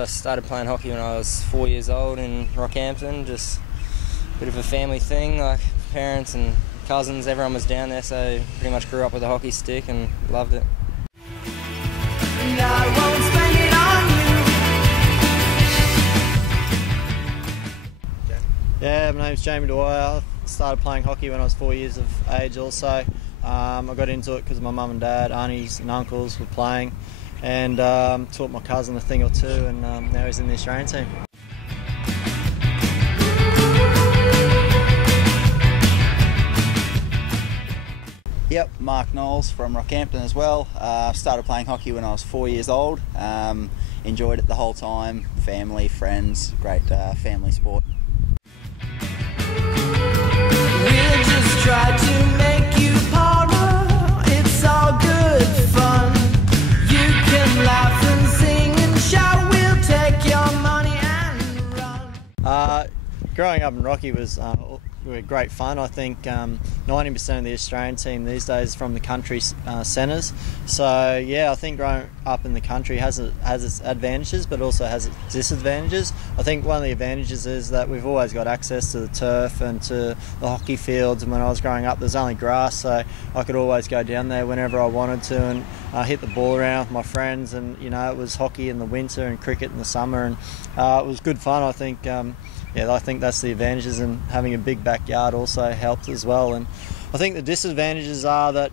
I started playing hockey when I was 4 years old in Rockhampton. Just a bit of a family thing, like parents and cousins, everyone was down there, so pretty much grew up with a hockey stick and loved it. And I won't spend it on you. Yeah, my name's Dwyer. I started playing hockey when I was 4 years of age also. I got into it because my mum and dad, aunties and uncles were playing, and taught my cousin a thing or two, and now he's in the Australian team. Yep, Mark Knowles from Rockhampton as well. Started playing hockey when I was 4 years old. Enjoyed it the whole time. Family, friends, great family sport. We'll just try to make you partner. It's all good fun. You can laugh and sing and shout. We'll take your money and run. Growing up in Rocky was great fun. I think 90% of the Australian team these days is from the country centres. So yeah, I think growing up in the country has its advantages, but also has its disadvantages. I think one of the advantages is that we've always got access to the turf and to the hockey fields. And when I was growing up, there's only grass, so I could always go down there whenever I wanted to and hit the ball around with my friends. And you know, it was hockey in the winter and cricket in the summer, and it was good fun. I think. Yeah, I think that's the advantages, and having a big backyard also helped as well. And I think the disadvantages are that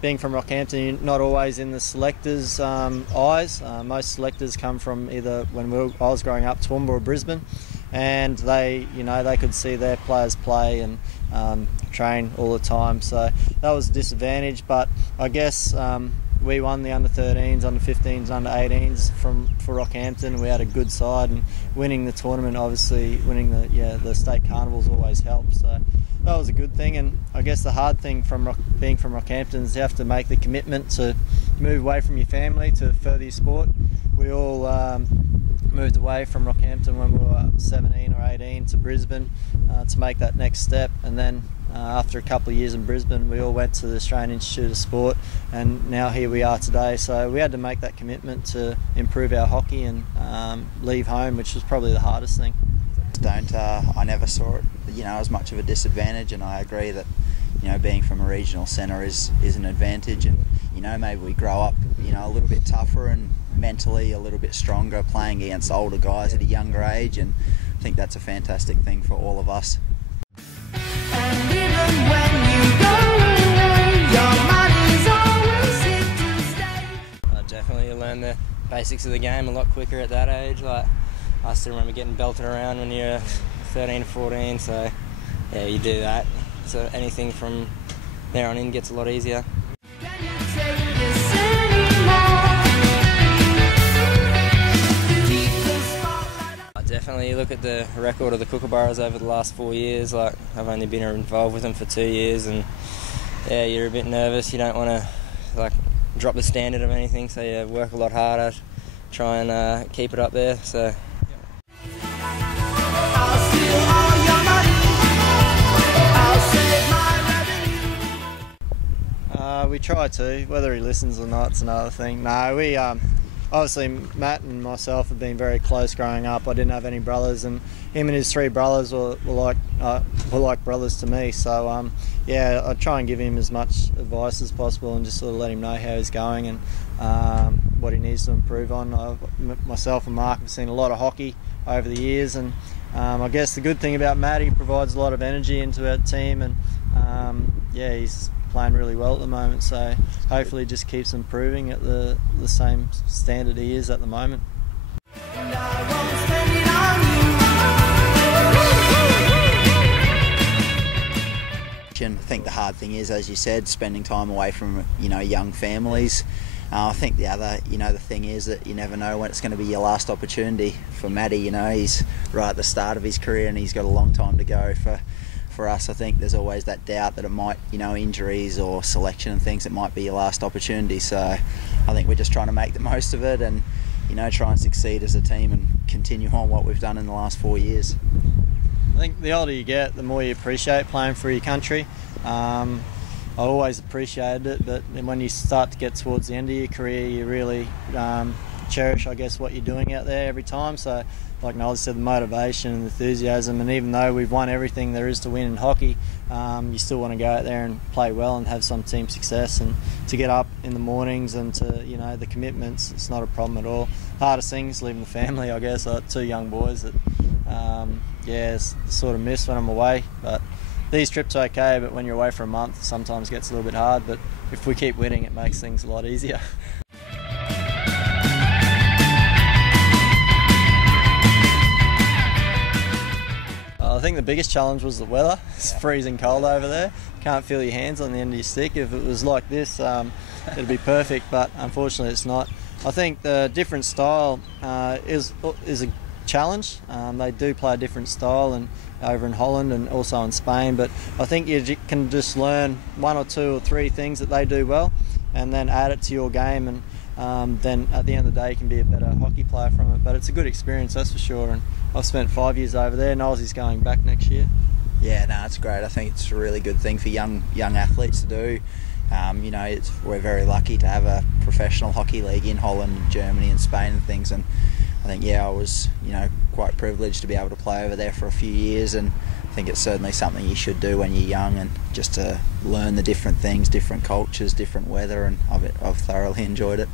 being from Rockhampton, you're not always in the selectors' eyes. Most selectors come from either, when I was growing up, Toowoomba or Brisbane, and they could see their players play and train all the time. So that was a disadvantage. But I guess we won the under-13s, under-15s, under-18s for Rockhampton. We had a good side, and winning the tournament, obviously winning the state carnivals always helps. So that was a good thing. And I guess the hard thing from being from Rockhampton is you have to make the commitment to move away from your family to further your sport. We all moved away from Rockhampton when we were 17 or 18 to Brisbane to make that next step, and then after a couple of years in Brisbane, we all went to the Australian Institute of Sport, and now here we are today. So we had to make that commitment to improve our hockey and leave home, which was probably the hardest thing. I never saw it, as much of a disadvantage, and I agree that, being from a regional centre is an advantage, and maybe we grow up, a little bit tougher and mentally a little bit stronger, playing against older guys at a younger age, and I think that's a fantastic thing for all of us. And even when you go away, your money's always here to stay. Definitely you learn the basics of the game a lot quicker at that age. Like, I still remember getting belted around when you're 13 to 14, so yeah, you do that. So anything from there on in gets a lot easier. Can you take this anymore? Keep the spotlight on. I definitely look at the record of the Kookaburras over the last 4 years. Like, I've only been involved with them for 2 years, and yeah, you're a bit nervous. You don't want to drop the standard of anything, so you work a lot harder, try and keep it up there. So. I'll steal all your money. I'll save my revenue. We try to. Whether he listens or not, it's another thing. No, we obviously Matt and myself have been very close growing up. I didn't have any brothers, and him and his three brothers were like brothers to me. So yeah, I try and give him as much advice as possible, and just sort of let him know how he's going and what he needs to improve on. Myself and Mark have seen a lot of hockey over the years, and I guess the good thing about Matt, he provides a lot of energy into our team, and yeah, he's playing really well at the moment, so hopefully just keeps improving at the same standard he is at the moment. And I won't spend it on you. I think the hard thing is, as you said, spending time away from young families. I think the other the thing is that you never know when it's going to be your last opportunity. For Matty, he's right at the start of his career, and he's got a long time to go. For us, I think there's always that doubt that it might, injuries or selection and things, it might be your last opportunity. So I think we're just trying to make the most of it, and try and succeed as a team and continue on what we've done in the last 4 years. I think the older you get, the more you appreciate playing for your country. I always appreciated it, but when you start to get towards the end of your career, you really cherish, I guess, what you're doing out there every time. So, like Knowles said, the motivation and enthusiasm, and even though we've won everything there is to win in hockey, you still want to go out there and play well and have some team success, and to get up in the mornings and to, the commitments, it's not a problem at all. Hardest thing is leaving the family, I guess. I got 2 young boys that, it's sort of miss when I'm away, but these trips are okay, but when you're away for a month, sometimes it gets a little bit hard, but if we keep winning, it makes things a lot easier. I think the biggest challenge was the weather. It's freezing cold over there. Can't feel your hands on the end of your stick. If it was like this, it'd be perfect, but unfortunately it's not. I think the different style is a challenge. They do play a different style and over in Holland and also in Spain, but I think you can just learn 1 or 2 or 3 things that they do well and then add it to your game, and then at the end of the day you can be a better hockey player from it. But it's a good experience, that's for sure, and I've spent 5 years over there. Knowles is going back next year. Yeah, no, it's great. I think it's a really good thing for young athletes to do. We're very lucky to have a professional hockey league in Holland, Germany and Spain and things, and I think, I was, quite privileged to be able to play over there for a few years, and I think it's certainly something you should do when you're young, and just to learn the different things, different cultures, different weather, and I've thoroughly enjoyed it.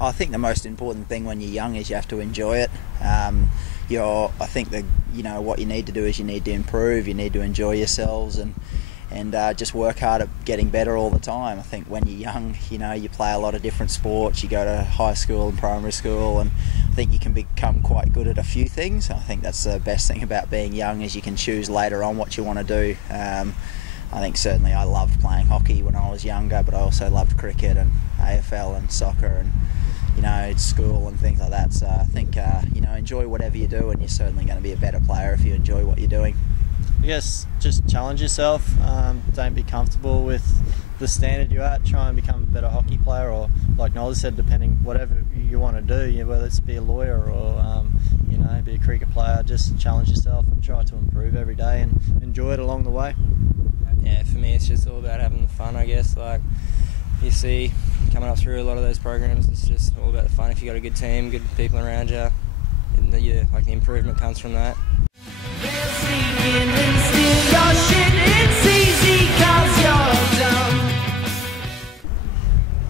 I think the most important thing when you're young is you have to enjoy it. I think that what you need to do is you need to improve, you need to enjoy yourselves, and just work hard at getting better all the time. I think when you're young, you play a lot of different sports, you go to high school and primary school, and I think you can become quite good at a few things. I think that's the best thing about being young, is you can choose later on what you want to do. I think certainly I loved playing hockey when I was younger, but I also loved cricket and AFL and soccer and school and things like that. So I think enjoy whatever you do, and you're certainly going to be a better player if you enjoy what you're doing. I guess just challenge yourself. Don't be comfortable with the standard you're at. Try and become a better hockey player, or like Knowles said, depending whatever you want to do, whether it's be a lawyer or be a cricket player. Just challenge yourself and try to improve every day and enjoy it along the way. Yeah, for me it's just all about having the fun, I guess. Like you see coming up through a lot of those programs, it's just all about the fun. If you got a good team, good people around you, the improvement comes from that.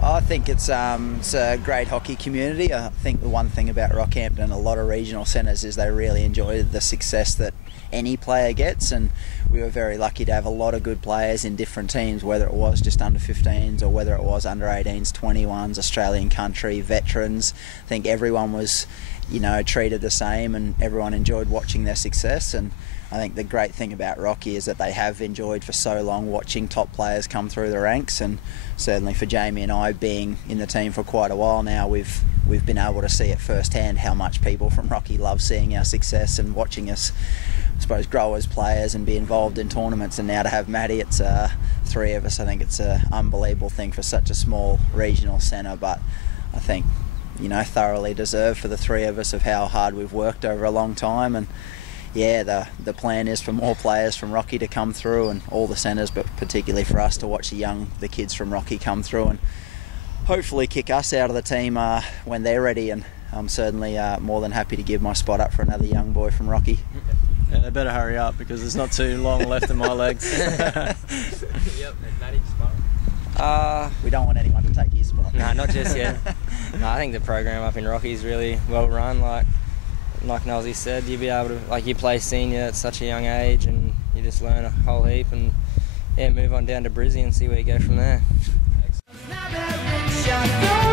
I think it's a great hockey community. I think the one thing about Rockhampton, a lot of regional centres, is they really enjoy the success that any player gets, and we were very lucky to have a lot of good players in different teams, whether it was just under 15s or whether it was under 18s, 21s, Australian country, veterans. I think everyone was treated the same, and everyone enjoyed watching their success. And I think the great thing about Rocky is that they have enjoyed for so long watching top players come through the ranks, and certainly for Jamie and I, being in the team for quite a while now, we've been able to see it firsthand how much people from Rocky love seeing our success and watching us, I suppose, grow as players and be involved in tournaments. And now to have Maddie, it's 3 of us. I think it's an unbelievable thing for such a small regional centre, but I think thoroughly deserved for the 3 of us of how hard we've worked over a long time. And the plan is for more players from Rocky to come through, and all the centres, but particularly for us to watch the kids from Rocky come through and hopefully kick us out of the team when they're ready. And I'm certainly more than happy to give my spot up for another young boy from Rocky. Yeah, they better hurry up because there's not too long left in my legs. Yep, and Maddie's spot. We don't want anyone to take his spot. No, not just yet. No, I think the program up in Rocky is really well run. Like Knowles said, you'll be able to, you play senior at such a young age, and you just learn a whole heap, and move on down to Brizzy and see where you go from there. Excellent.